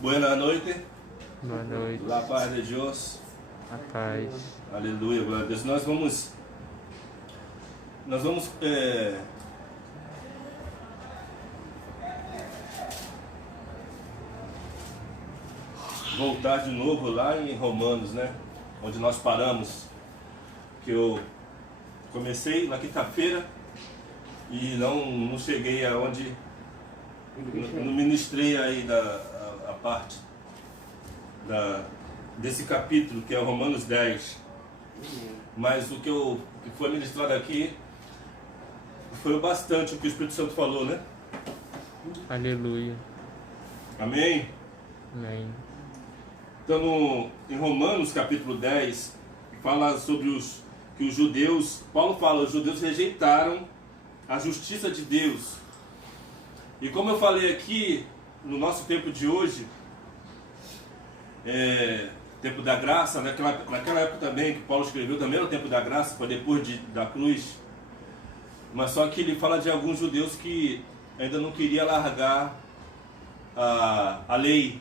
Buenas noite. Boa noite. La paz de Deus. A paz. Aleluia, glória a Deus. Nós vamos voltar de novo lá em Romanos, né? Onde nós paramos. Que eu comecei na quinta-feira e não cheguei aonde, não ministrei aí a parte desse capítulo, que é Romanos 10. Mas o que foi ministrado aqui foi bastante o que o Espírito Santo falou, né? Aleluia. Amém? Amém. Então, em Romanos capítulo 10, fala sobre que os judeus, Paulo fala, os judeus rejeitaram a justiça de Deus. E como eu falei aqui, no nosso tempo de hoje, tempo da graça, naquela época também, que Paulo escreveu, também era o tempo da graça, foi depois da cruz. Mas só que ele fala de alguns judeus que ainda não queriam largar a lei.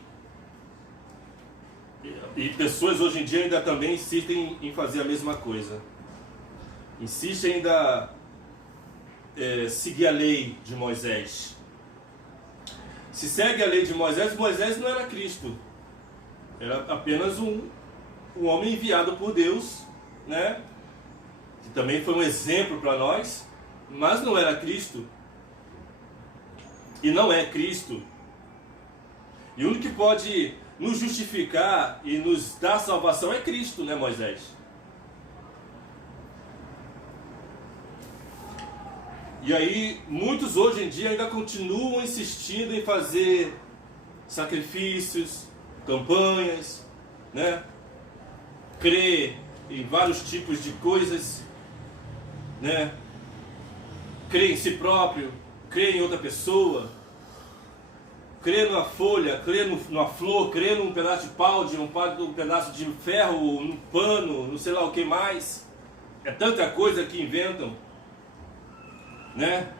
E pessoas hoje em dia ainda também insistem em fazer a mesma coisa. Insistem ainda seguir a lei de Moisés. Se segue a lei de Moisés, Moisés não era Cristo. Era apenas um homem enviado por Deus, né? Que também foi um exemplo para nós, mas não era Cristo. E não é Cristo. E o único que pode nos justificar e nos dar salvação é Cristo, né, Moisés? E aí, muitos hoje em dia ainda continuam insistindo em fazer sacrifícios, campanhas, né? Crer em vários tipos de coisas, né? Crer em si próprio, crer em outra pessoa, crer numa folha, crer numa flor, crer num pedaço de pau, um pedaço de ferro, num pano, não sei lá o que mais. É tanta coisa que inventam, né?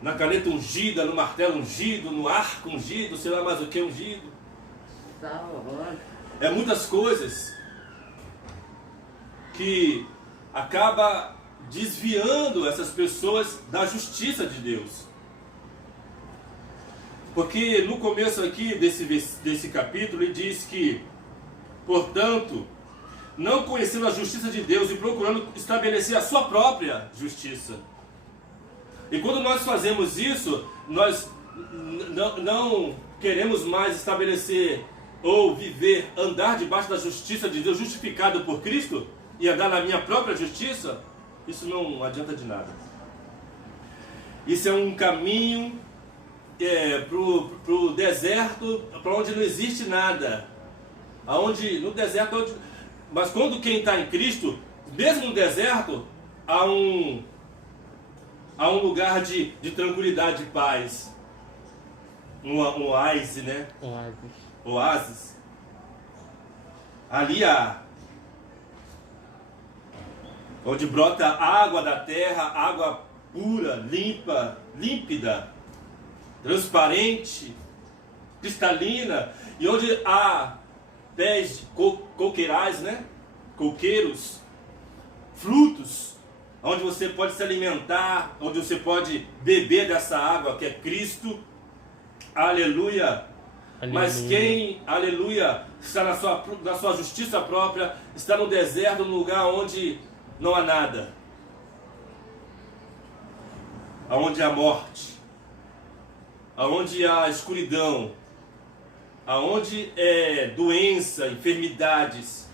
Na caneta ungida, no martelo ungido, no arco ungido, sei lá mais o que ungido. É muitas coisas que acaba desviando essas pessoas da justiça de Deus. Porque no começo aqui desse capítulo ele diz que, portanto, não conhecendo a justiça de Deus e procurando estabelecer a sua própria justiça. E quando nós fazemos isso, nós não queremos mais estabelecer ou viver, andar debaixo da justiça de Deus, justificado por Cristo, e andar na minha própria justiça. Isso não adianta de nada. Isso é um caminho pro deserto, para onde não existe nada. No deserto, mas quando quem está em Cristo, mesmo no deserto, há um lugar de tranquilidade e paz. Um oásis, né? Oásis. Ali há. Onde brota água da terra, água pura, limpa, límpida, transparente, cristalina. E onde há pés de coqueirais, né? Coqueiros, frutos, onde você pode se alimentar, onde você pode beber dessa água que é Cristo. Aleluia! Aleluia. Mas quem, aleluia, está na sua justiça própria, está no deserto, no lugar onde não há nada, aonde há morte, aonde há escuridão, aonde é doença, enfermidades.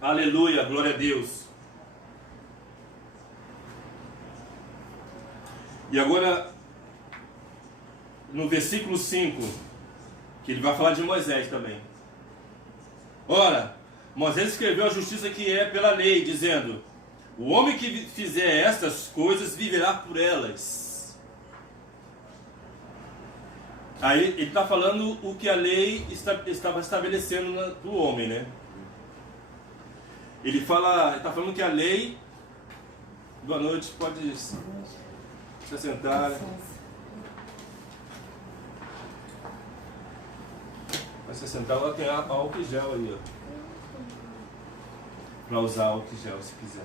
Aleluia, glória a Deus. E agora, no versículo 5, que ele vai falar de Moisés também. Ora, Moisés escreveu a justiça que é pela lei, dizendo: o homem que fizer estas coisas viverá por elas. Aí ele está falando o que a lei estava estabelecendo do homem, né? Ele está falando que a lei... Boa noite, pode se sentar. Vai se sentar, lá tem álcool gel aí, ó. Para usar álcool gel, se quiser.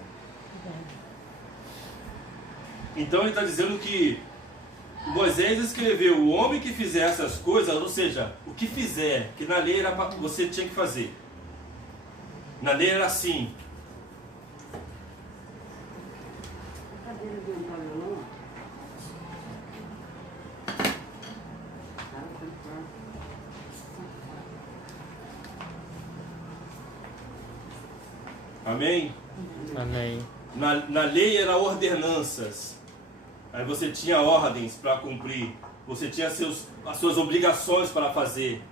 Então ele está dizendo que Moisés escreveu: o homem que fizer essas coisas, ou seja, o que fizer, que na lei era você tinha que fazer. Na lei era assim. Amém? Amém. Na lei era ordenanças. Aí você tinha ordens para cumprir. Você tinha as suas obrigações para fazer.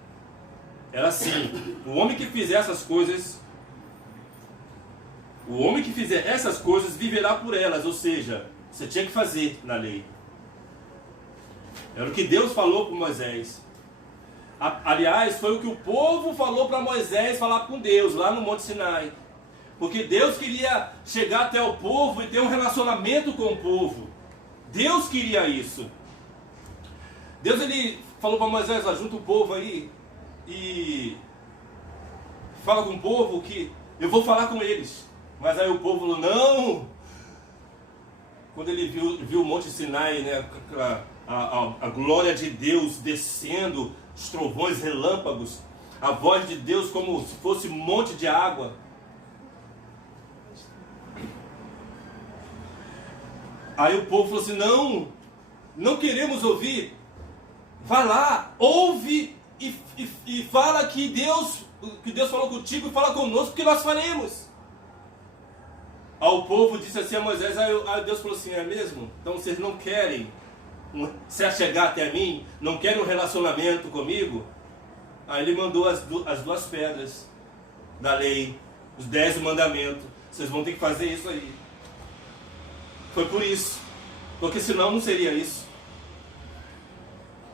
Era assim. O homem que fizer essas coisas, viverá por elas. Ou seja, você tinha que fazer na lei. Era o que Deus falou para Moisés. Aliás, foi o que o povo falou para Moisés falar com Deus, lá no Monte Sinai. Porque Deus queria chegar até o povo e ter um relacionamento com o povo. Deus queria isso. Deus, ele falou para Moisés: junta o povo aí e fala com o povo que eu vou falar com eles. Mas aí o povo falou: não. Quando ele viu o Monte Sinai, né, a glória de Deus descendo, os trovões, relâmpagos, a voz de Deus como se fosse um monte de água. Aí o povo falou assim: não queremos ouvir. Vai lá, ouve e fala que Deus falou contigo e fala conosco, que nós faremos. Aí o povo disse assim a Moisés, aí Deus falou assim: é mesmo? Então vocês não querem se achegar até mim? Não querem um relacionamento comigo? Aí ele mandou as duas pedras da lei, os 10 mandamentos. Vocês vão ter que fazer isso aí. Foi por isso, porque senão não seria isso.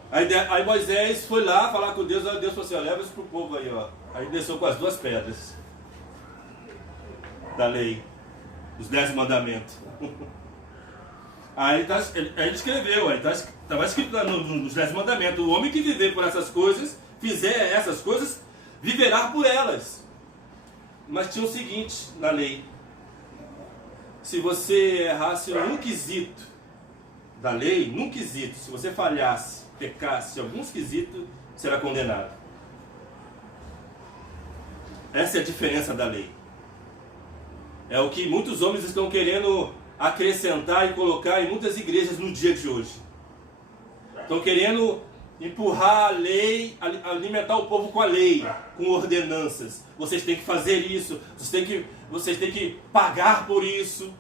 Aí Moisés foi lá falar com Deus, aí Deus falou assim: ó, leva isso pro povo aí, ó. Aí desceu com as 2 pedras da lei, os 10 mandamentos. Aí ele escreveu, estava escrito nos 10 mandamentos: o homem que viver por essas coisas, fizer essas coisas, viverá por elas. Mas tinha o seguinte na lei: se você errasse num quesito da lei, se você falhasse, pecasse em alguns quesitos, será condenado. Essa é a diferença da lei. É o que muitos homens estão querendo acrescentar e colocar em muitas igrejas no dia de hoje. Estão querendo empurrar a lei, alimentar o povo com a lei, com ordenanças. Vocês têm que fazer isso, vocês têm que pagar por isso.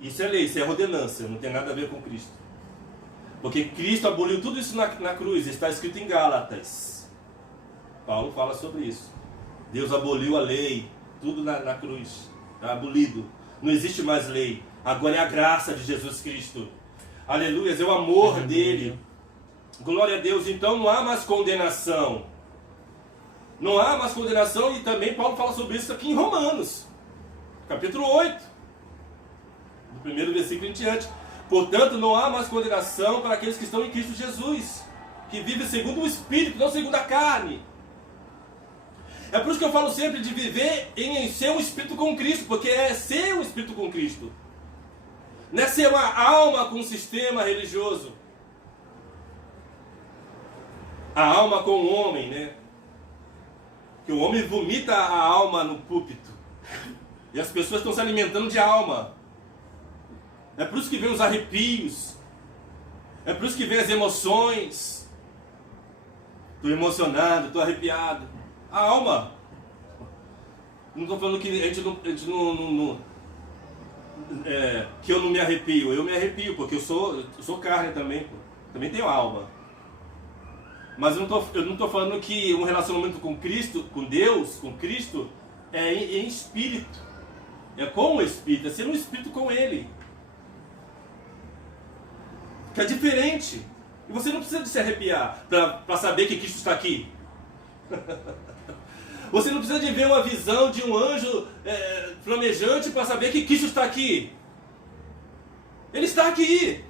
Isso é lei, isso é ordenança, não tem nada a ver com Cristo. Porque Cristo aboliu tudo isso na cruz, está escrito em Gálatas. Paulo fala sobre isso. Deus aboliu a lei, tudo na cruz, está abolido. Não existe mais lei, agora é a graça de Jesus Cristo. Aleluia, é o amor dele. Glória a Deus. Então não há mais condenação. Não há mais condenação, e também Paulo fala sobre isso aqui em Romanos, capítulo 8. Do primeiro versículo em diante. Portanto, não há mais condenação para aqueles que estão em Cristo Jesus, que vivem segundo o Espírito, não segundo a carne. É por isso que eu falo sempre de viver em ser um Espírito com Cristo, porque é ser um Espírito com Cristo. Não é ser uma alma com um sistema religioso. A alma com o homem, né? Que o homem vomita a alma no púlpito. E as pessoas estão se alimentando de alma. É por isso que vem os arrepios. É por isso que vem as emoções. Estou emocionado, estou arrepiado. A alma. Não estou falando que a gente não que eu não me arrepio. Eu me arrepio, porque eu sou carne também. Pô. Também tenho alma. Mas eu não estou falando que um relacionamento com Cristo, com Deus, com Cristo, é em espírito. É com o Espírito, é ser um Espírito com Ele. Que é diferente. E você não precisa de se arrepiar para saber que Cristo está aqui. Você não precisa de ver uma visão de um anjo flamejante para saber que Cristo está aqui. Ele está aqui.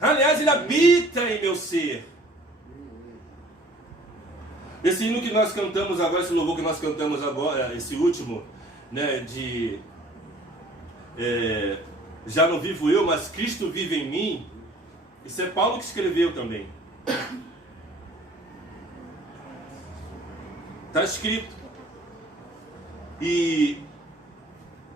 Aliás, Ele habita em meu ser. Esse hino que nós cantamos agora, esse louvor que nós cantamos agora, esse último, né, já não vivo eu, mas Cristo vive em mim, isso é Paulo que escreveu também. Está escrito. E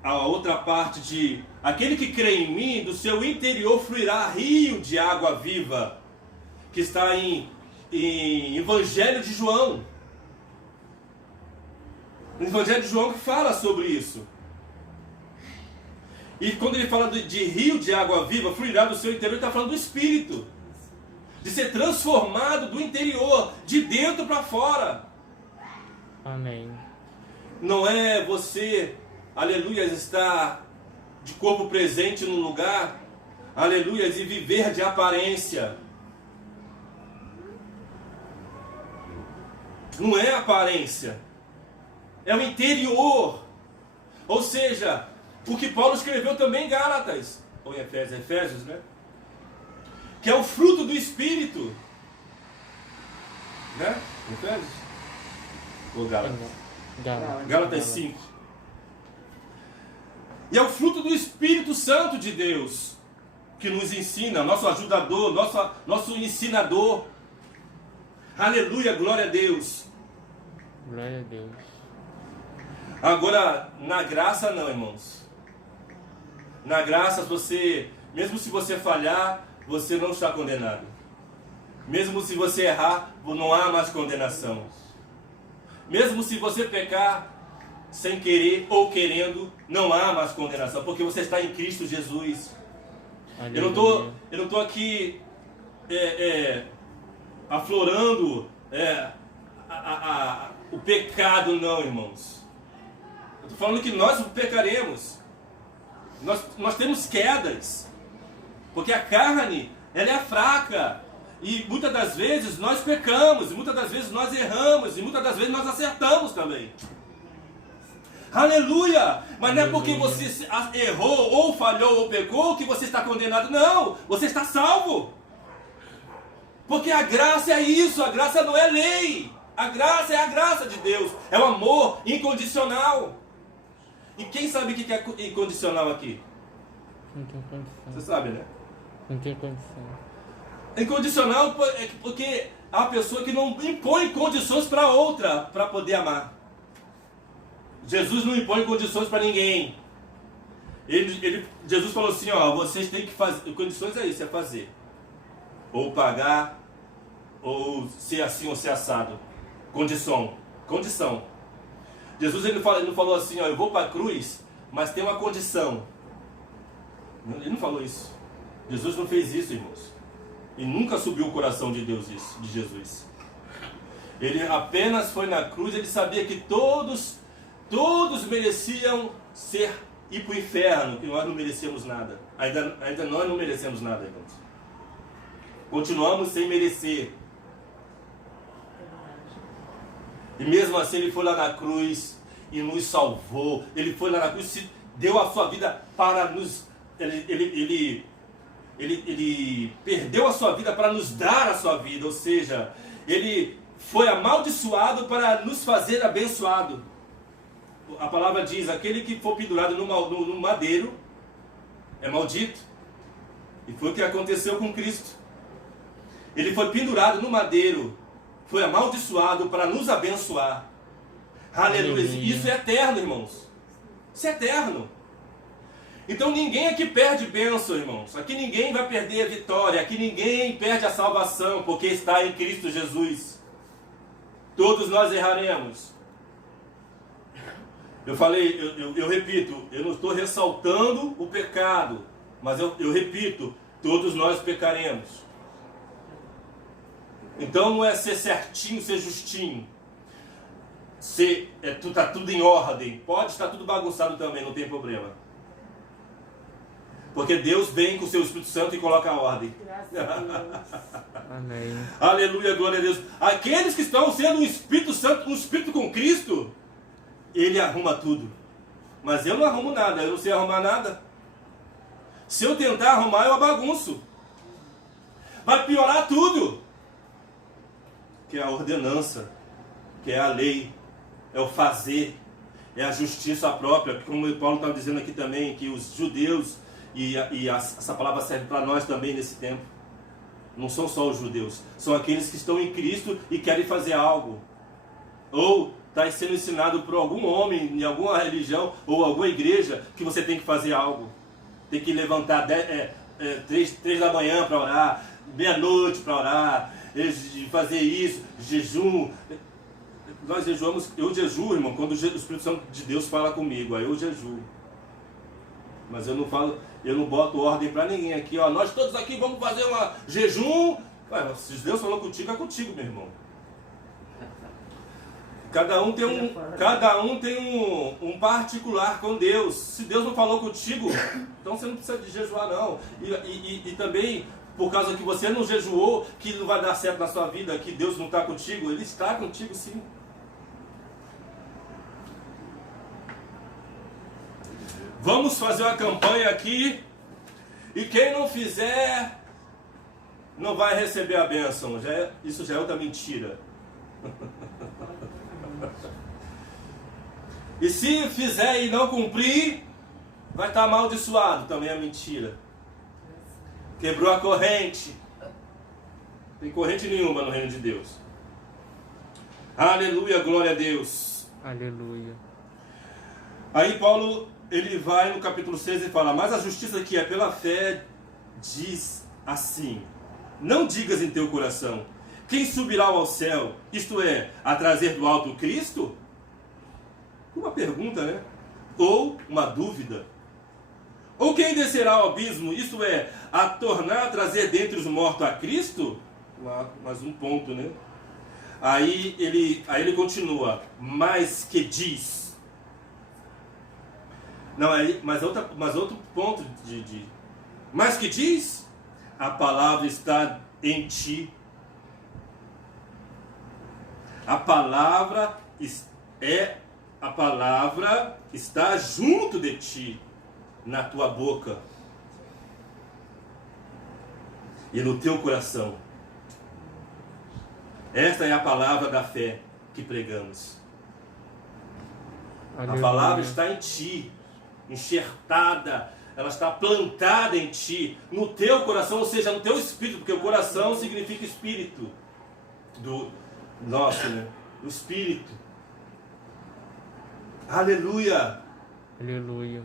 a outra parte de: aquele que crê em mim, do seu interior fluirá rio de água viva, que está em Evangelho de João. O Evangelho de João que fala sobre isso. E quando ele fala de rio de água viva, fluirá do seu interior, ele está falando do Espírito. De ser transformado do interior, de dentro para fora. Amém. Não é você, aleluia, estar de corpo presente num lugar, aleluia, e viver de aparência. Não é aparência, é o interior. Ou seja, o que Paulo escreveu também em Gálatas, ou em Efésios, né? Que é o fruto do Espírito, né? Efésios? Ou Gálatas? Gálatas 5. E é o fruto do Espírito Santo de Deus que nos ensina, nosso ajudador, nosso ensinador. Aleluia, glória a Deus. Glória a Deus. Agora, na graça não, irmãos. Na graça, você, mesmo se você falhar, você não está condenado. Mesmo se você errar, não há mais condenação. Mesmo se você pecar sem querer ou querendo, não há mais condenação, porque você está em Cristo Jesus. Eu não estou aqui aflorando o pecado, não, irmãos. Eu estou falando que nós pecaremos. Nós temos quedas, porque a carne, ela é fraca, e muitas das vezes nós pecamos, e muitas das vezes nós erramos, e muitas das vezes nós acertamos também. Aleluia! Mas não é porque você errou, ou falhou, ou pecou, que você está condenado. Não! Você está salvo! Porque a graça é isso, a graça não é lei. A graça é a graça de Deus, é o amor incondicional. E quem sabe o que é incondicional aqui? Não tem condição. Você sabe, né? Não tem condição. Incondicional é porque há uma pessoa que não impõe condições para outra para poder amar. Jesus não impõe condições para ninguém. Jesus falou assim, ó, vocês têm que fazer, condições é isso, é fazer. Ou pagar, ou ser assim ou ser assado. Condição. Jesus ele não falou assim, ó, eu vou para a cruz, mas tem uma condição. Ele não falou isso. Jesus não fez isso, irmãos. E nunca subiu o coração de Deus isso, de Jesus. Ele apenas foi na cruz, ele sabia que todos mereciam ir para o inferno, que nós não merecemos nada. Ainda nós não merecemos nada, irmãos. Continuamos sem merecer. E mesmo assim ele foi lá na cruz e nos salvou. Ele foi lá na cruz, deu a sua vida para nos... Ele perdeu a sua vida para nos dar a sua vida. Ou seja, ele foi amaldiçoado para nos fazer abençoado. A palavra diz, aquele que for pendurado no madeiro é maldito. E foi o que aconteceu com Cristo. Ele foi pendurado no madeiro, foi amaldiçoado para nos abençoar. Aleluia. Isso é eterno, irmãos. Isso é eterno. Então ninguém aqui perde bênção, irmãos. Aqui ninguém vai perder a vitória. Aqui ninguém perde a salvação, porque está em Cristo Jesus. Todos nós erraremos. Eu falei, eu repito, eu não estou ressaltando o pecado, mas eu repito, todos nós pecaremos. Então não é ser certinho, ser justinho. Está tudo em ordem. Pode estar tudo bagunçado também, não tem problema. Porque Deus vem com o seu Espírito Santo e coloca a ordem. Amém. Aleluia, glória a Deus. Aqueles que estão sendo um Espírito Santo, um Espírito com Cristo, Ele arruma tudo. Mas eu não arrumo nada, eu não sei arrumar nada. Se eu tentar arrumar, eu bagunço. Vai piorar tudo. Que é a ordenança. que é a lei, é o fazer, é a justiça própria, como o Paulo está dizendo aqui também, que os judeus, essa palavra serve para nós também nesse tempo, não são só os judeus, são aqueles que estão em Cristo e querem fazer algo, ou está sendo ensinado por algum homem, em alguma religião, ou alguma igreja, que você tem que fazer algo, tem que levantar 3 da manhã para orar, meia-noite para orar, fazer isso, jejum. Nós jejuamos, eu jejuo, irmão, quando o Espírito Santo de Deus fala comigo, aí eu jejuo. Mas eu não falo, eu não boto ordem para ninguém aqui, ó, nós todos aqui vamos fazer uma jejum. Ué, se Deus falou contigo, é contigo, meu irmão. Cada um tem um particular com Deus. Se Deus não falou contigo, então você não precisa de jejuar, não. E também, por causa que você não jejuou, que não vai dar certo na sua vida, que Deus não está contigo, Ele está contigo sim. Vamos fazer uma campanha aqui, e quem não fizer, não vai receber a bênção. Isso já é outra mentira. E se fizer e não cumprir, vai estar amaldiçoado, também é mentira. Quebrou a corrente. Não tem corrente nenhuma no reino de Deus. Aleluia, glória a Deus. Aleluia. Aí Paulo, ele vai no capítulo 6 e fala: mas a justiça que é pela fé diz assim: não digas em teu coração, quem subirá ao céu, isto é, a trazer do alto Cristo? Uma pergunta, né? Ou uma dúvida. Ou quem descerá ao abismo, isto é, a tornar a trazer dentre os mortos a Cristo? Mais um ponto, né? Aí ele continua: mas que diz? Não, mas outro ponto mas que diz? A palavra está em ti. A palavra está junto de ti, na tua boca e no teu coração. Esta é a palavra da fé que pregamos. Aleluia. A palavra está em ti, enxertada, ela está plantada em ti, no teu coração, ou seja, no teu espírito, porque o coração significa espírito do nosso, né? O espírito. Aleluia. Aleluia.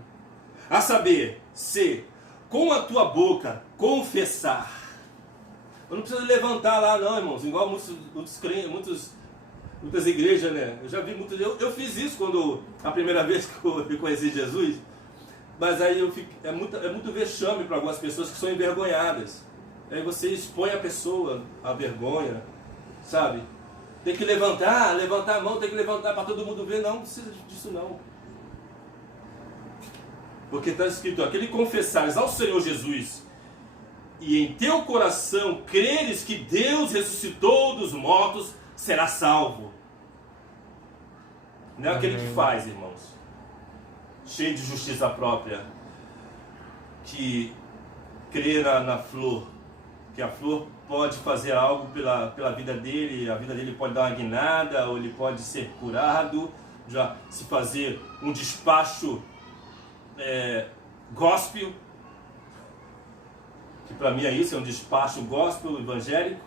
A saber, se com a tua boca confessar. Eu não preciso levantar lá não, irmãos, igual muitas igrejas, né? Eu já vi muitas. Eu fiz isso quando a primeira vez que eu conheci Jesus. Mas aí é muito vexame para algumas pessoas que são envergonhadas. Aí você expõe a pessoa à vergonha, sabe? Tem que levantar a mão, tem que levantar para todo mundo ver. Não precisa disso não. Porque está escrito: aquele confessares ao Senhor Jesus e em teu coração creres que Deus ressuscitou dos mortos, será salvo. Não é aquele que faz, irmãos, cheio de justiça própria, que crê na flor, que a flor pode fazer algo pela vida dele, a vida dele pode dar uma guinada, ou ele pode ser curado, já se fazer um despacho gospel, que para mim é isso, é um despacho gospel evangélico.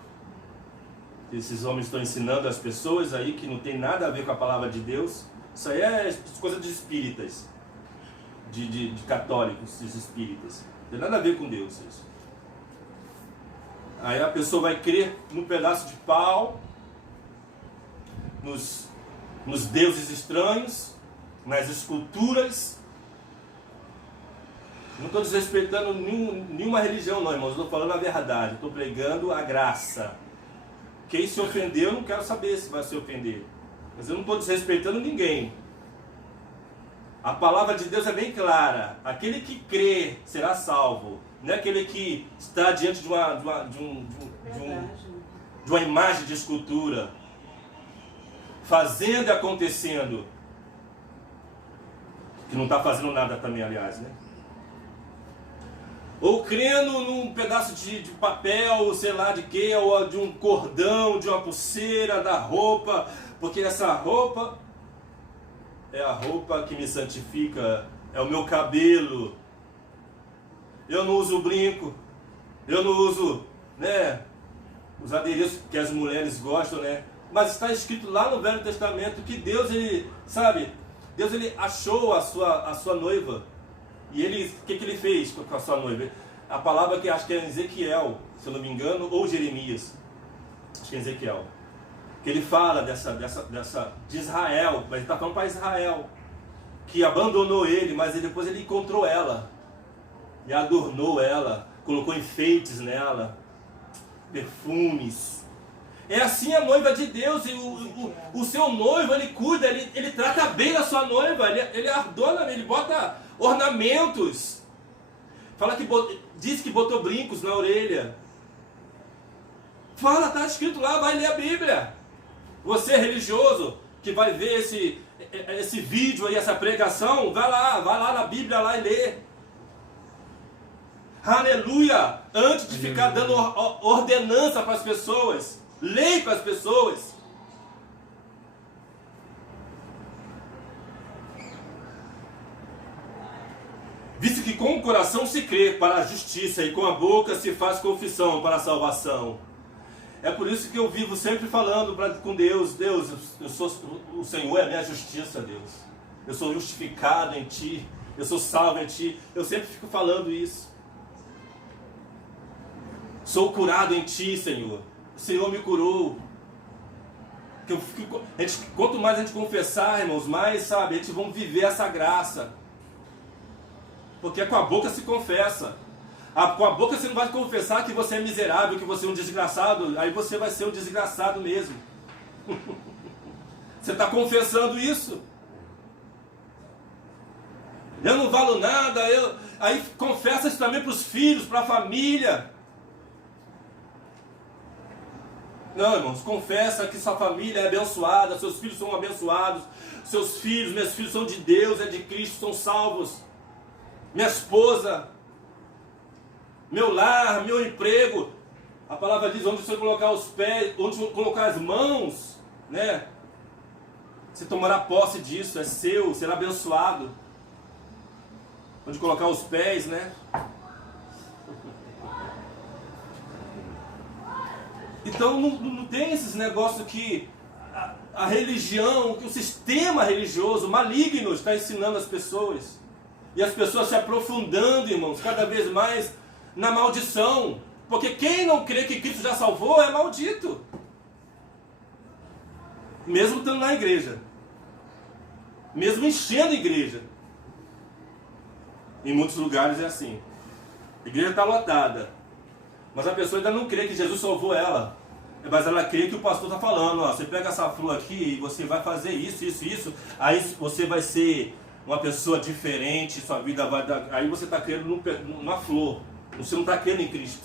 Esses homens estão ensinando as pessoas aí que não tem nada a ver com a palavra de Deus. Isso aí é coisa de espíritas, de católicos, esses espíritas. Não tem nada a ver com Deus isso. Aí a pessoa vai crer num pedaço de pau, nos deuses estranhos, nas esculturas. Não estou desrespeitando nenhuma religião não, irmãos. Estou falando a verdade, estou pregando a graça. Quem se ofendeu, eu não quero saber se vai se ofender. Mas eu não estou desrespeitando ninguém. A palavra de Deus é bem clara. Aquele que crê será salvo. Não é aquele que está diante de uma imagem de escultura, fazendo e acontecendo, que não está fazendo nada também, aliás, né? ou crendo num pedaço de papel, sei lá de quê, ou de um cordão, de uma pulseira, da roupa, porque essa roupa é a roupa que me santifica, é o meu cabelo. Eu não uso brinco, eu não uso, né, os adereços que as mulheres gostam, né? Mas está escrito lá no Velho Testamento que Deus, ele, sabe, Deus ele achou a sua noiva. E ele, o que ele fez com a sua noiva? A palavra que acho que é Ezequiel, se eu não me engano, ou Jeremias. Acho que é Ezequiel. Que ele fala de Israel, mas ele está falando para Israel, que abandonou ele, mas depois ele encontrou ela. E adornou ela, colocou enfeites nela, perfumes. É assim a noiva de Deus, e o seu noivo, ele cuida, ele trata bem da sua noiva, ele adorna, ele bota ornamentos. Fala que diz que botou brincos na orelha. Fala, está escrito lá, vai ler a Bíblia. Você é religioso, que vai ver esse vídeo aí, essa pregação, vai lá na Bíblia lá e lê. Aleluia! Antes de ficar dando ordenança para as pessoas, lei para as pessoas. Visto que com o coração se crê para a justiça e com a boca se faz confissão para a salvação. É por isso que eu vivo sempre falando com Deus: Deus, o Senhor é a minha justiça, Deus. Eu sou justificado em Ti, eu sou salvo em Ti. Eu sempre fico falando isso. Sou curado em Ti, Senhor. O Senhor me curou. Quanto mais a gente confessar, irmãos, mais, sabe, a gente vai viver essa graça. Porque com a boca se confessa. Com a boca você não vai confessar que você é miserável, que você é um desgraçado. Aí você vai ser um desgraçado mesmo. Você está confessando isso. Eu não valo nada. Aí confessa isso também para os filhos, para a família. Não, irmãos, confessa que sua família é abençoada, seus filhos são abençoados, seus filhos, meus filhos são de Deus, é de Cristo, são salvos. Minha esposa, meu lar, meu emprego. A palavra diz: onde você colocar os pés, onde você colocar as mãos, né? Você tomará posse disso, é seu, será abençoado. Onde colocar os pés, né? Então não tem esses negócios que a religião, que o sistema religioso maligno está ensinando as pessoas. E as pessoas se aprofundando, irmãos, cada vez mais na maldição. Porque quem não crê que Cristo já salvou é maldito. Mesmo estando na igreja. Mesmo enchendo a igreja. Em muitos lugares é assim. A igreja está lotada. Mas a pessoa ainda não crê que Jesus salvou ela. Mas ela crê que o pastor está falando: ó, você pega essa flor aqui e você vai fazer isso, isso, isso. Aí você vai ser uma pessoa diferente, sua vida vai dar. Aí você está crendo numa flor. Você não está crendo em Cristo.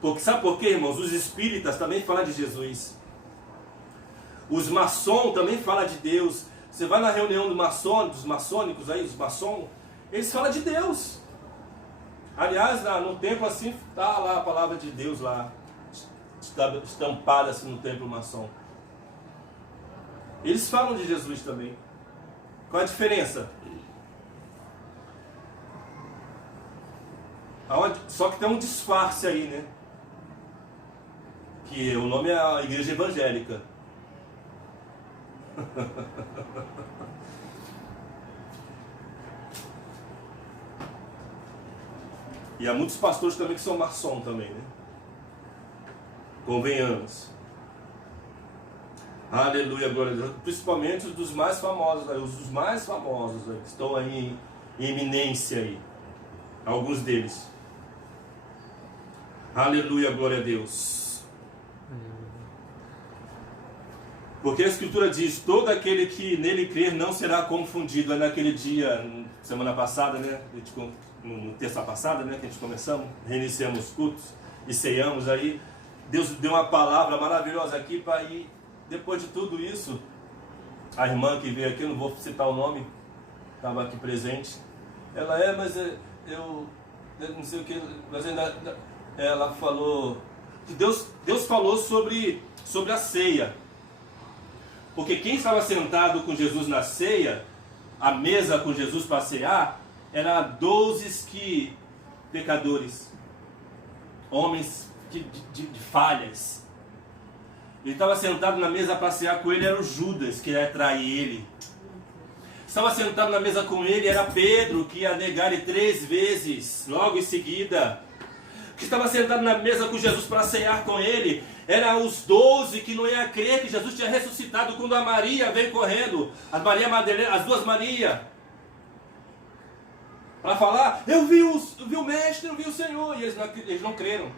Porque, sabe por quê, irmãos? Os espíritas também falam de Jesus. Os maçons também falam de Deus. Você vai na reunião dos maçônicos aí, os maçons, eles falam de Deus. Aliás, no templo assim, está lá a palavra de Deus lá, estampada assim no templo maçom. Eles falam de Jesus também. Qual a diferença? Só que tem um disfarce aí, né? Que o nome é a Igreja Evangélica. E há muitos pastores também que são maçom também, né? Convenhamos. Aleluia, glória a Deus. Principalmente os dos mais famosos, que estão aí em eminência aí. Alguns deles. Aleluia, glória a Deus. Porque a Escritura diz: todo aquele que nele crer não será confundido. É naquele dia, semana passada, né? No terça passada, né? Que a gente começamos, reiniciamos os cultos e ceiamos aí. Deus deu uma palavra maravilhosa aqui para ir. Depois de tudo isso, a irmã que veio aqui, eu não vou citar o nome, estava aqui presente. Ela mas não sei o que, mas ainda ela falou que Deus falou sobre a ceia. Porque quem estava sentado com Jesus na ceia, a mesa com Jesus para cear, era 12 pecadores, homens de falhas. Ele estava sentado na mesa para cear com ele, era o Judas que ia trair ele. Estava sentado na mesa com ele, era Pedro que ia negar ele 3 vezes, logo em seguida. Que estava sentado na mesa com Jesus para cear com ele, eram os 12 que não iam crer que Jesus tinha ressuscitado quando a Maria veio correndo, as 2 Maria, para falar, eu vi o Mestre, eu vi o Senhor, e eles não creram.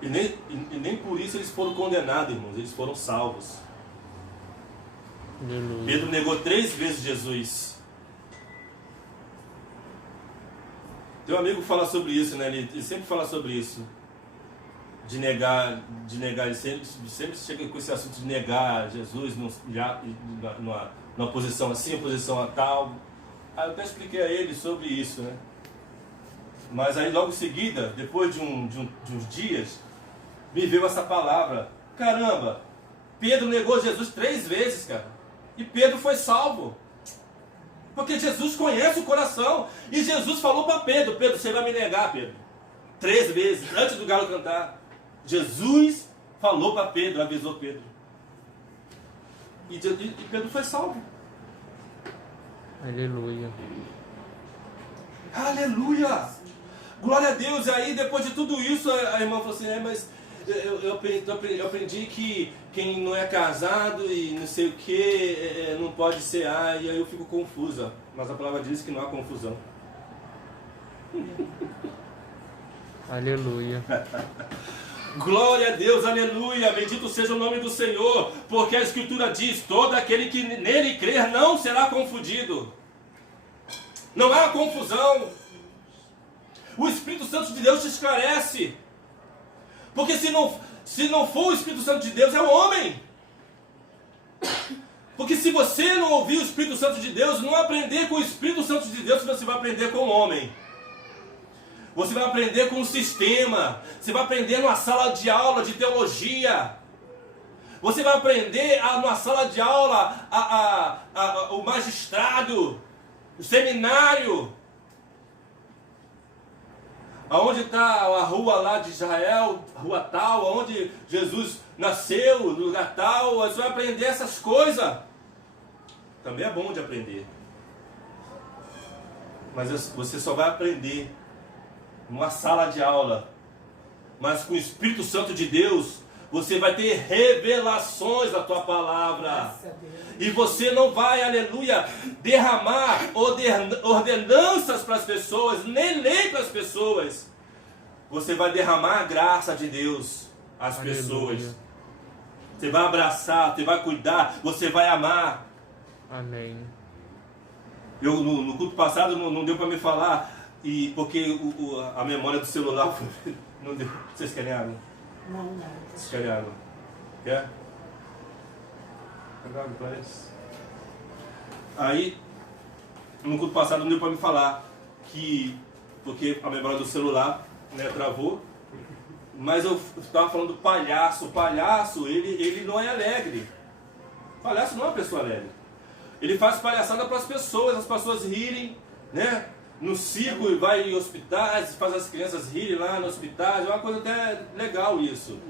E nem por isso eles foram condenados, irmãos, eles foram salvos. Aleluia. Pedro negou 3 vezes Jesus. Tem um amigo que fala sobre isso, né? Ele sempre fala sobre isso. De negar, ele sempre chega com esse assunto de negar Jesus numa posição assim, uma posição a tal. Aí eu até expliquei a ele sobre isso, né? Mas aí logo em seguida, depois de uns dias, me veio essa palavra. Caramba, Pedro negou Jesus 3 vezes, cara. E Pedro foi salvo. Porque Jesus conhece o coração. E Jesus falou para Pedro, Pedro, você vai me negar, Pedro. 3 vezes, antes do galo cantar. Jesus falou para Pedro, avisou Pedro. E Pedro foi salvo. Aleluia. Aleluia! Glória a Deus. E aí, depois de tudo isso, a irmã falou assim, mas eu aprendi que quem não é casado e não sei o que, não pode cear. E aí eu fico confusa. Mas a palavra diz que não há confusão. Aleluia. Glória a Deus, aleluia, bendito seja o nome do Senhor, porque a Escritura diz, todo aquele que nele crer não será confundido. Não há confusão. O Espírito Santo de Deus te esclarece. Porque se não for o Espírito Santo de Deus, é o homem. Porque se você não ouvir o Espírito Santo de Deus, não aprender com o Espírito Santo de Deus, você vai aprender com o homem. Você vai aprender com o sistema. Você vai aprender numa sala de aula de teologia. Você vai aprender numa sala de aula o magistrado, o seminário. Aonde está a rua lá de Israel, rua tal, onde Jesus nasceu, no lugar tal. Você vai aprender essas coisas. Também é bom de aprender. Mas você só vai aprender numa sala de aula. Mas com o Espírito Santo de Deus, você vai ter revelações da tua palavra. E você não vai, aleluia, derramar ordenanças para as pessoas, nem lei para as pessoas. Você vai derramar a graça de Deus às pessoas. Você vai abraçar, você vai cuidar, você vai amar. Amém. Eu, no culto passado não deu para me falar, porque a memória do celular não deu. Vocês querem água? Não. Vocês querem água? Quer? Parece. Aí, no culto passado não deu para me falar porque a memória do celular, né, travou. Mas eu estava falando do palhaço. O palhaço, ele não é alegre. O palhaço não é uma pessoa alegre. Ele faz palhaçada para as pessoas rirem, né? No circo, e vai em hospitais, faz as crianças rirem lá no hospital. É uma coisa até legal isso,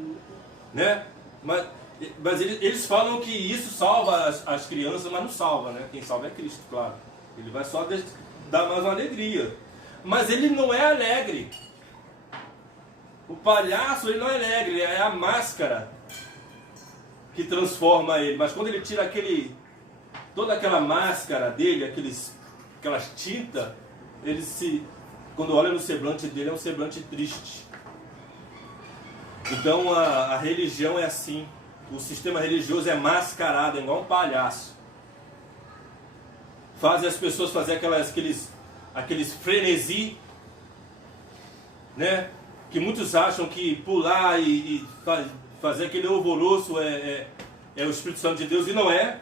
né? Mas eles falam que isso salva as crianças, mas não salva, né? Quem salva é Cristo, claro. Ele vai só dar mais uma alegria. Mas ele não é alegre. O palhaço, ele não é alegre, é a máscara que transforma ele. Mas quando ele tira toda aquela máscara dele, aquelas tintas, quando olha no semblante dele, é um semblante triste. Então a religião é assim. O sistema religioso é mascarado, é igual um palhaço. Fazem as pessoas fazer aqueles frenesi, né? Que muitos acham que pular e fazer aquele alvoroço é o Espírito Santo de Deus, e não é.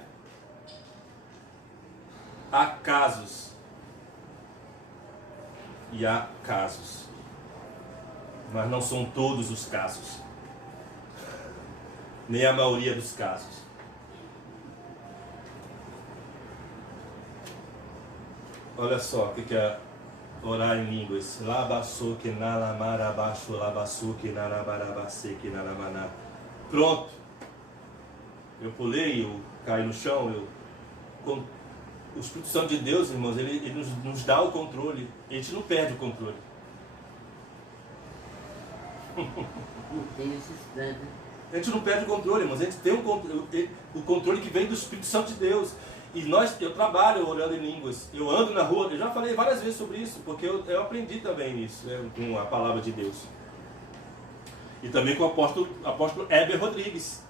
Há casos E há casos. Mas não são todos os casos. Nem a maioria dos casos. Olha só o que é orar em línguas. Pronto. Eu pulei, eu caí no chão. O Espírito Santo de Deus, irmãos, ele nos dá o controle. A gente não perde o controle. Não tem necessidade. A gente não perde o controle, irmãos. A gente tem o controle que vem do Espírito Santo de Deus. E eu trabalho orando em línguas. Eu ando na rua, eu já falei várias vezes sobre isso, porque eu aprendi também isso, né, com a palavra de Deus. E também com o apóstolo Heber Rodrigues,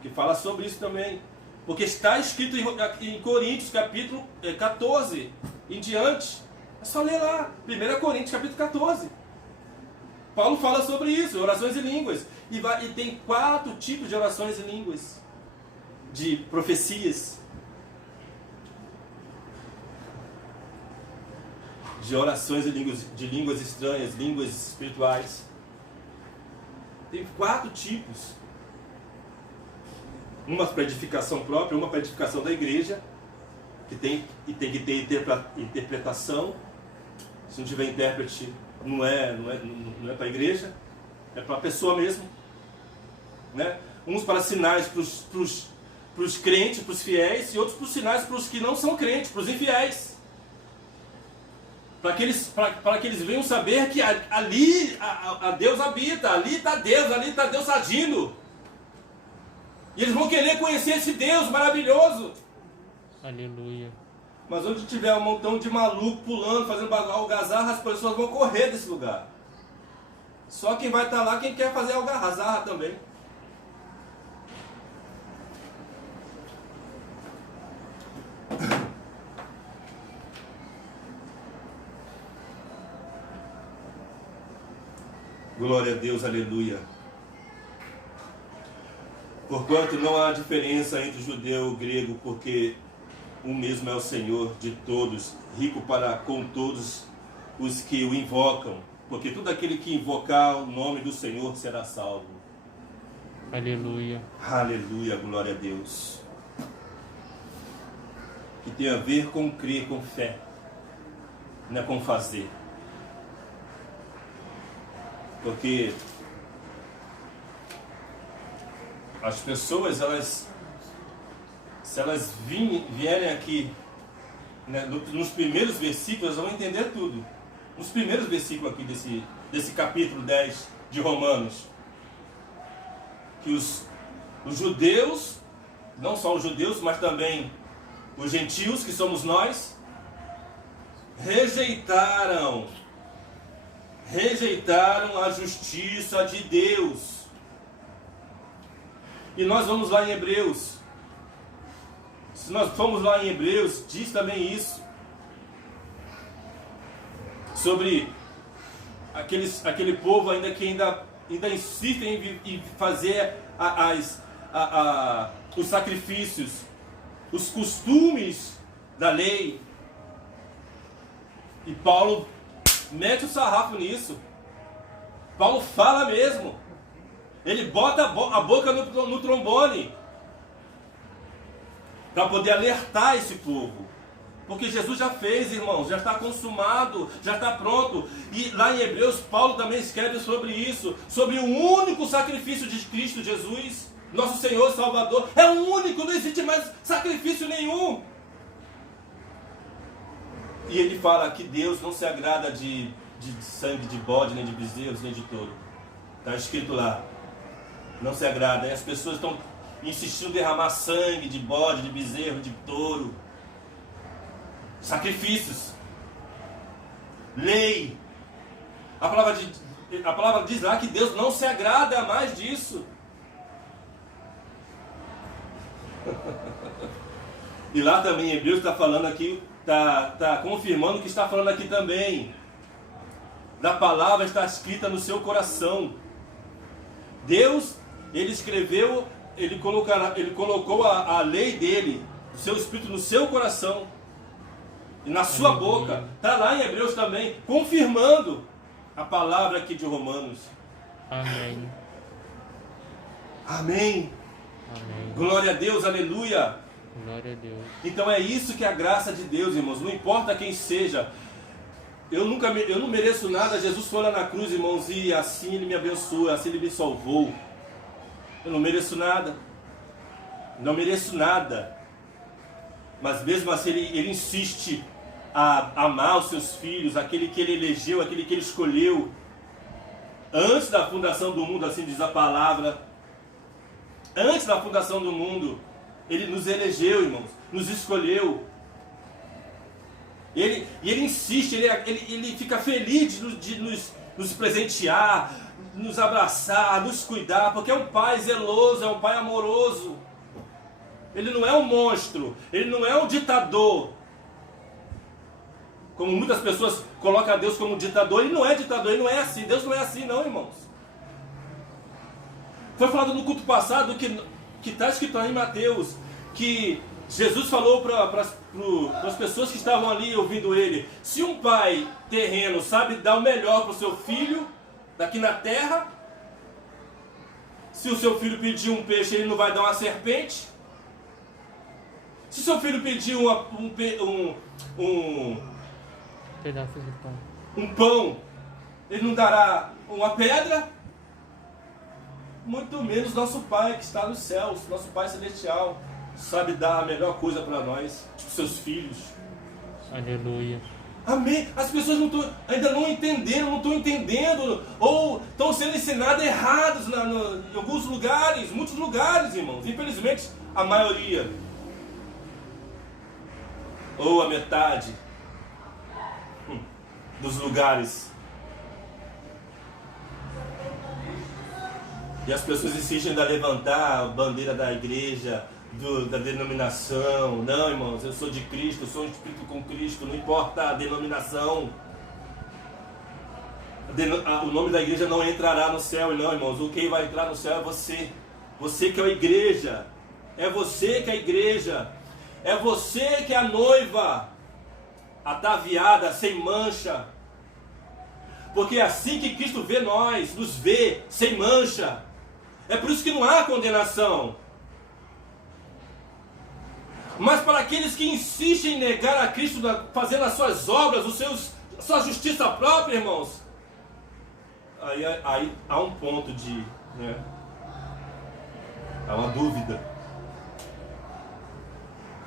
que fala sobre isso também. Porque está escrito em Coríntios, capítulo 14, em diante. É só ler lá, 1 Coríntios, capítulo 14. Paulo fala sobre isso, orações em línguas. E tem 4 tipos de orações em línguas. De profecias. De orações de línguas estranhas, línguas espirituais. Tem 4 tipos. Uma para edificação própria, uma para edificação da igreja, que tem que ter interpretação. Se não tiver intérprete, não é para a igreja, é para a pessoa mesmo. Né? Uns para sinais para os crentes, para os fiéis, e outros para os sinais para os que não são crentes, para os infiéis. Para que eles venham saber que ali a Deus habita, ali está Deus agindo. E eles vão querer conhecer esse Deus maravilhoso. Aleluia. Mas onde tiver um montão de maluco pulando, fazendo algazarra, as pessoas vão correr desse lugar. Só quem vai estar lá, quem quer fazer algazarra também. Glória a Deus, aleluia. Porquanto não há diferença entre judeu e grego, porque o mesmo é o Senhor de todos, rico para com todos os que o invocam, porque todo aquele que invocar o nome do Senhor será salvo. Aleluia. Aleluia, glória a Deus. Que tem a ver com crer, com fé, não é com fazer. Porque as pessoas, se elas vierem aqui, né, nos primeiros versículos, elas vão entender tudo. Nos primeiros versículos aqui desse capítulo 10 de Romanos. Que os judeus, não só os judeus, mas também os gentios, que somos nós, rejeitaram a justiça de Deus. E nós vamos lá em Hebreus. Se nós formos lá em Hebreus, diz também isso. Sobre aquele povo que ainda insiste em fazer os sacrifícios, os costumes da lei. E Paulo mete o sarrafo nisso. Paulo fala mesmo. Ele bota a boca no trombone para poder alertar esse povo. Porque Jesus já fez, irmãos, já está consumado, já está pronto. E lá em Hebreus, Paulo também escreve sobre isso, sobre o único sacrifício de Cristo Jesus, nosso Senhor Salvador. É o único, não existe mais sacrifício nenhum. E ele fala que Deus não se agrada de sangue de bode, nem de bezerros, nem de touro. Está escrito lá. Não se agrada. E as pessoas estão insistindo em derramar sangue de bode, de bezerro, de touro. Sacrifícios. Lei. A palavra diz lá que Deus não se agrada mais disso. E lá também Hebreus está falando aqui, está confirmando o que está falando aqui também. Da palavra está escrita no seu coração. Deus, ele escreveu, ele colocou a lei dele, o seu Espírito no seu coração. e na sua boca. Está lá em Hebreus também, confirmando a palavra aqui de Romanos. Amém. Amém. Amém. Glória a Deus, aleluia. Glória a Deus. Então é isso que é a graça de Deus, irmãos. Não importa quem seja. Eu não mereço nada. Jesus foi lá na cruz, irmãos, e assim Ele me abençoou, assim Ele me salvou. Eu não mereço nada. Não mereço nada. Mas mesmo assim Ele insiste a amar os seus filhos, aquele que Ele elegeu, aquele que Ele escolheu. Antes da fundação do mundo, assim diz a palavra. Antes da fundação do mundo, Ele nos elegeu, irmãos, nos escolheu. E Ele insiste, Ele fica feliz de nos presentear, nos abraçar, nos cuidar, porque é um Pai zeloso, é um Pai amoroso. Ele não é um monstro, Ele não é um ditador. Como muitas pessoas colocam Deus como ditador, Ele não é ditador, Ele não é assim. Deus não é assim não, irmãos. Foi falado no culto passado que está escrito aí em Mateus, que Jesus falou para as pessoas que estavam ali ouvindo Ele: se um pai terreno sabe dar o melhor para o seu filho, daqui na terra, se o seu filho pedir um peixe, ele não vai dar uma serpente. Se o seu filho pedir Pedaço de pão. um pão, ele não dará uma pedra. Muito menos nosso Pai que está nos céus, nosso Pai celestial, sabe dar a melhor coisa para nós, tipo seus filhos. Aleluia. Amém. As pessoas ainda não entenderam, não estão entendendo, ou estão sendo ensinadas erradas em alguns lugares, muitos lugares, irmãos. Infelizmente, a maioria, ou a metade dos lugares. E as pessoas insistem em levantar a bandeira da igreja, da denominação. Não, irmãos, eu sou de Cristo, eu sou um espírito com Cristo, não importa a denominação. O nome da igreja não entrará no céu, não, irmãos. O que vai entrar no céu é você. Você que é a igreja. É você que é a igreja. É você que é a noiva, ataviada, sem mancha. Porque é assim que Cristo vê nós, nos vê sem mancha. É por isso que não há condenação. Mas para aqueles que insistem em negar a Cristo, fazendo as suas obras, a sua justiça própria, irmãos, aí há um ponto de, há uma dúvida.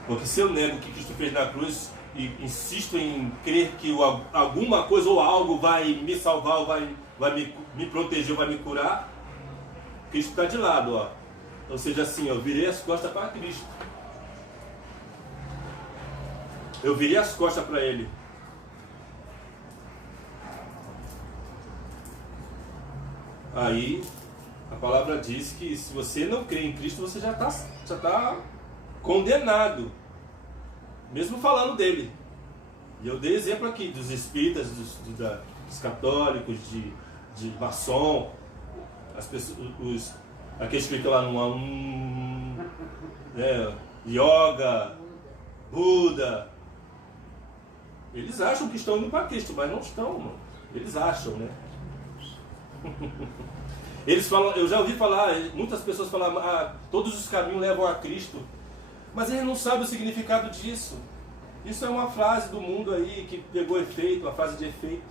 Porque se eu nego o que Cristo fez na cruz e insisto em crer que alguma coisa ou algo vai me salvar, vai me proteger, vai me curar, Cristo está de lado, ó. Ou seja, assim, eu virei as costas para Cristo. Eu virei as costas para Ele. Aí, a palavra diz que se você não crê em Cristo, você já está condenado. Mesmo falando dele. E eu dei exemplo aqui dos espíritas, dos católicos, de maçom, as pessoas, aqueles que ficam lá no yoga, Buda. Eles acham que estão indo para Cristo, mas não estão, mano. Eles acham, né? Eles falam, eu já ouvi falar, muitas pessoas falam, todos os caminhos levam a Cristo. Mas eles não sabem o significado disso. Isso é uma frase do mundo aí que pegou efeito, uma frase de efeito.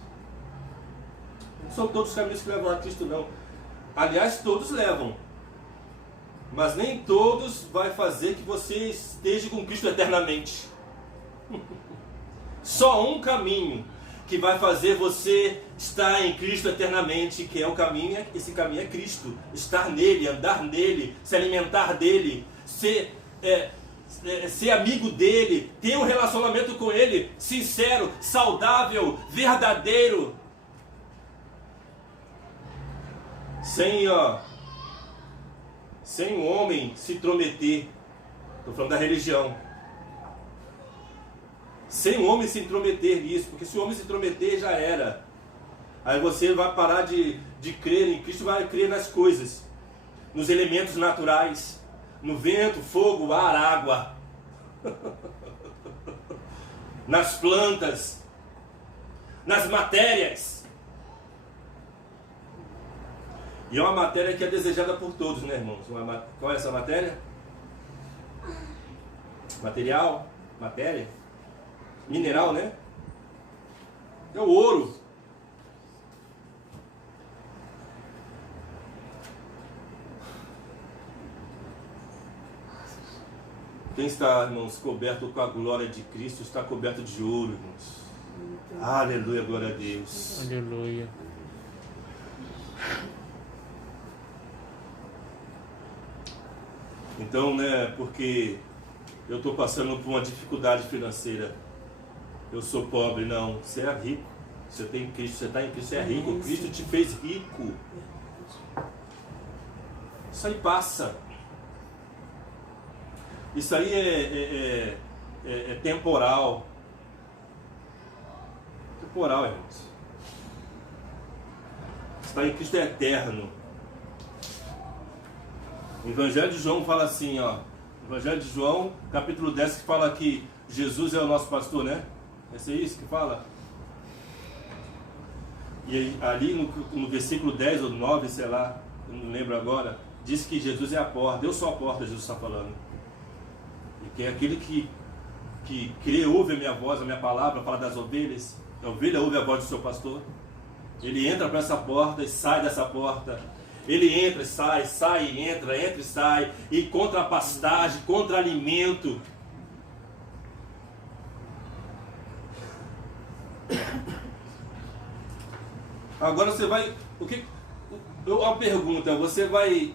Não são todos os caminhos que levam a Cristo, não. Aliás, todos levam. Mas nem todos vai fazer que você esteja com Cristo eternamente. Só um caminho que vai fazer você estar em Cristo eternamente, que é o caminho, esse caminho é Cristo. Estar nele, andar nele, se alimentar dele, ser amigo dele, ter um relacionamento com ele sincero, saudável, verdadeiro. Sem o homem se intrometer. Estou falando da religião. Sem o homem se intrometer nisso, porque se o homem se intrometer já era. Aí você vai parar de crer em Cristo, vai crer nas coisas, nos elementos naturais, no vento, fogo, ar, água. nas plantas, nas matérias. E é uma matéria que é desejada por todos, né, irmãos? Qual é essa matéria? Material? Matéria? Mineral, né? É o ouro. Quem está, irmãos, coberto com a glória de Cristo está coberto de ouro, irmãos. Aleluia, glória a Deus. Aleluia. Então, né, porque eu estou passando por uma dificuldade financeira. Eu sou pobre, não. Você é rico. Você tem Cristo, você está em Cristo, você é rico. Cristo te fez rico. Isso aí passa. Isso aí é temporal. Temporal, irmãos. Estar em Cristo é eterno. O Evangelho de João fala assim, ó. Evangelho de João, capítulo 10, que fala que Jesus é o nosso pastor, né? É isso que fala? E ali no versículo 10 ou 9, sei lá, eu não lembro agora, diz que Jesus é a porta. Eu sou a porta, Jesus está falando. E que é aquele que crê, ouve a minha voz, a minha palavra, fala das ovelhas. A ovelha ouve a voz do seu pastor. Ele entra para essa porta e sai dessa porta. Ele entra e sai, entra e sai. E contra a pastagem, contra alimento. Agora você vai... A pergunta, você vai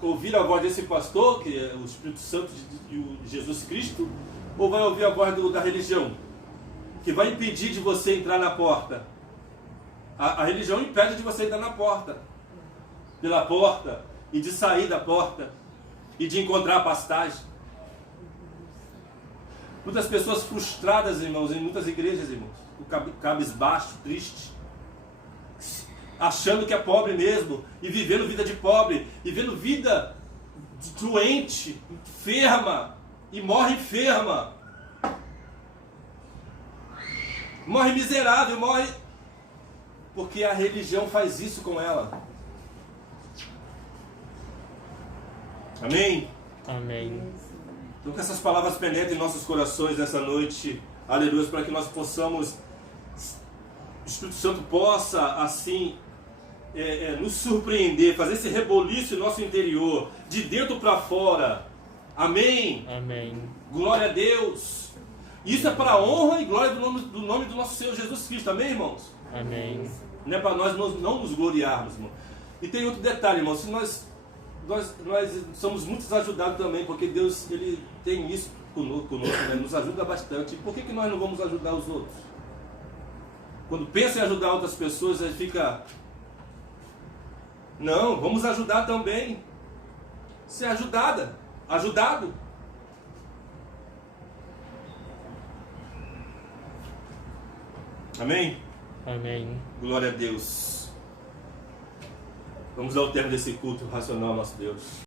ouvir a voz desse pastor, que é o Espírito Santo de Jesus Cristo, ou vai ouvir a voz da religião, que vai impedir de você entrar na porta? A religião impede de você entrar na porta, pela porta, e de sair da porta, e de encontrar a pastagem. Muitas pessoas frustradas, irmãos, em muitas igrejas, irmãos, cabisbaixo, triste, achando que é pobre mesmo, e vivendo vida de pobre, vivendo vida doente, enferma, e morre enferma, morre miserável, morre porque a religião faz isso com ela. Amém? Amém. Então que essas palavras penetrem em nossos corações nessa noite, aleluia, para que nós possamos, o Espírito Santo possa assim nos surpreender, fazer esse reboliço em nosso interior, de dentro para fora. Amém? Amém. Glória a Deus. Isso é para a honra e glória do nome do nosso Senhor Jesus Cristo. Amém, irmãos? Amém. Não é para nós não nos gloriarmos, irmão. E tem outro detalhe, irmãos. Se nós somos muito ajudados também, porque Deus ele tem isso conosco, né? Nos ajuda bastante. Por que nós não vamos ajudar os outros? Quando pensa em ajudar outras pessoas, aí fica... Não, vamos ajudar também. Ser ajudado. Amém? Amém. Glória a Deus. Vamos ao termo desse culto racional, nosso Deus.